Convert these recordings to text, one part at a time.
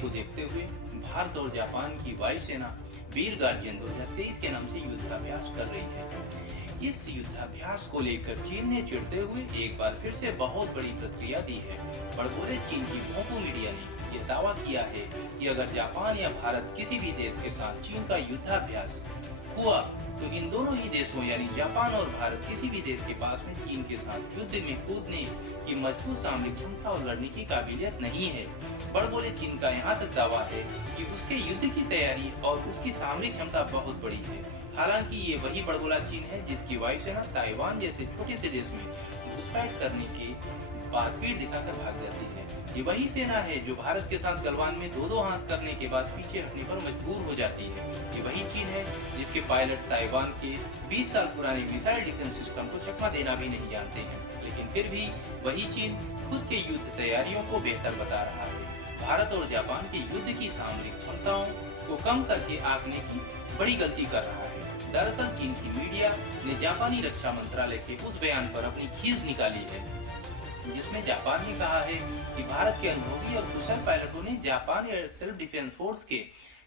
को देखते हुए भारत और जापान की वायुसेना वीर गार्जियन 2023 के नाम से युद्धाभ्यास कर रही है। इस युद्धाभ्यास को लेकर चीन ने चिढ़ते हुए एक बार फिर से बहुत बड़ी प्रतिक्रिया दी है। बड़बोले चीन की भोंपू मीडिया ने यह दावा किया है कि अगर जापान या भारत किसी भी देश के साथ चीन का युद्धाभ्यास हुआ तो इन दोनों ही देशों यानी जापान और भारत किसी भी देश के पास में चीन के साथ युद्ध में कूदने की मजबूत सामरिक क्षमता और लड़ने की काबिलियत नहीं है। बड़बोले चीन का यहाँ तक दावा है कि उसके युद्ध की तैयारी और उसकी सामरिक क्षमता बहुत बड़ी है। हालांकि ये वही बड़बोला चीन है जिसकी वायुसेना ताइवान जैसे छोटे से देश में घुसपैठ करने के बाद पीठ दिखाकर भाग जाती है। ये वही सेना है जो भारत के साथ गलवान में दो हाथ करने के बाद पीछे हटने पर मजबूर हो जाती है। ये वही चीन है जिसके पायलट ताइवान के 20 साल पुराने मिसाइल डिफेंस सिस्टम को चकमा देना भी नहीं जानते हैं, लेकिन फिर भी वही चीन खुद के युद्ध तैयारियों को बेहतर बता रहा है। भारत और जापान के युद्ध की सामरिक क्षमताओं को कम करके आंकने की बड़ी गलती कर रहा है। दरअसल चीन की मीडिया ने जापानी रक्षा मंत्रालय के उस बयान पर अपनी खींच निकाली है जिसमें जापान ने कहा है कि भारत के अनुभवी और कुशल पायलटों ने Japan air self defence force के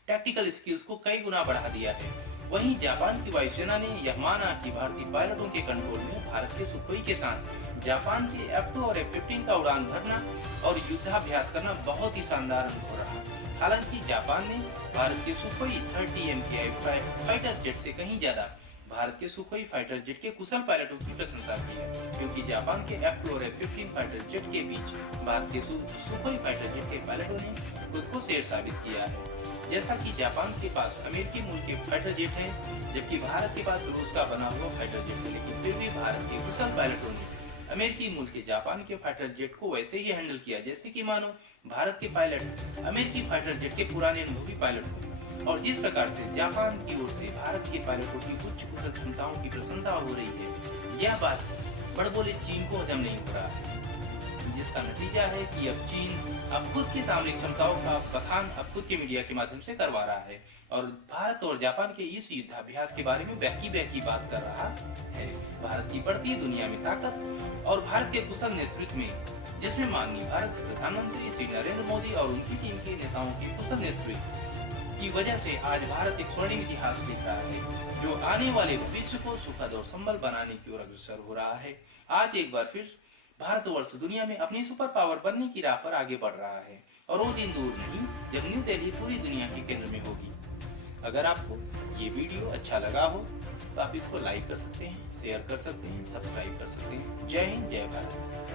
टैक्टिकल स्किल्स को कई गुना बढ़ा दिया है। वहीं जापान की वायुसेना ने यह माना कि भारतीय पायलटों के कंट्रोल में भारत के सुखोई के साथ जापान के F-2 और F-15 का उड़ान भरना और युद्धाभ्यास करना बहुत ही शानदार अनुभव रहा। हालांकि जापान ने भारत के सुखोई 30 MKI फाइटर जेट से कहीं ज्यादा भारत के सुखोई फाइटर जेट के कुशल पायलटों की प्रशंसा की है, क्योंकि जापान के F-2 और F-15 फाइटर जेट के बीच भारत के सुखोई फाइटर जेट के पायलटों ने खुद को शेर साबित किया है। जैसा कि जापान के पास अमेरिकी मूल के फाइटर जेट हैं, जबकि भारत के पास रूस का बना हुआ फाइटर जेट है, लेकिन फिर भी भारत के कुशल पायलटों ने अमेरिकी मूल के जापान के फाइटर जेट को वैसे ही हैंडल किया जैसे कि मानो भारत के पायलट अमेरिकी फाइटर जेट के पुराने अनुभवी पायलट हुए। और जिस प्रकार से जापान की ओर से भारत के पायलटों की उच्च कुशल क्षमताओं की प्रशंसा हो रही है, यह बात बड़बोले चीन को हजम नहीं हो रहा है, जिसका नतीजा है कि अब चीन अब खुद की सामरिक क्षमताओं का बखान अब खुद के मीडिया के माध्यम से करवा रहा है और भारत और जापान के इस युद्धाभ्यास के बारे में बहकी बात कर रहा है। भारत की बढ़ती दुनिया में ताकत और भारत के कुशल नेतृत्व में, जिसमें माननीय भारत के प्रधानमंत्री श्री नरेंद्र मोदी और उनकी टीम के नेताओं के कुशल नेतृत्व की वजह से आज भारत एक स्वर्णिम इतिहास लिख रहा है, जो आने वाले भविष्य को सुखद और संबल बनाने की ओर अग्रसर हो रहा है। आज एक बार फिर भारतवर्ष दुनिया में अपनी सुपर पावर बनने की राह पर आगे बढ़ रहा है और वो दिन दूर नहीं जब न्यू दिल्ली पूरी दुनिया के केंद्र में होगी। अगर आपको ये वीडियो अच्छा लगा हो तो आप इसको लाइक कर सकते हैं, शेयर कर सकते हैं, सब्सक्राइब कर सकते हैं। जय हिंद, जय भारत।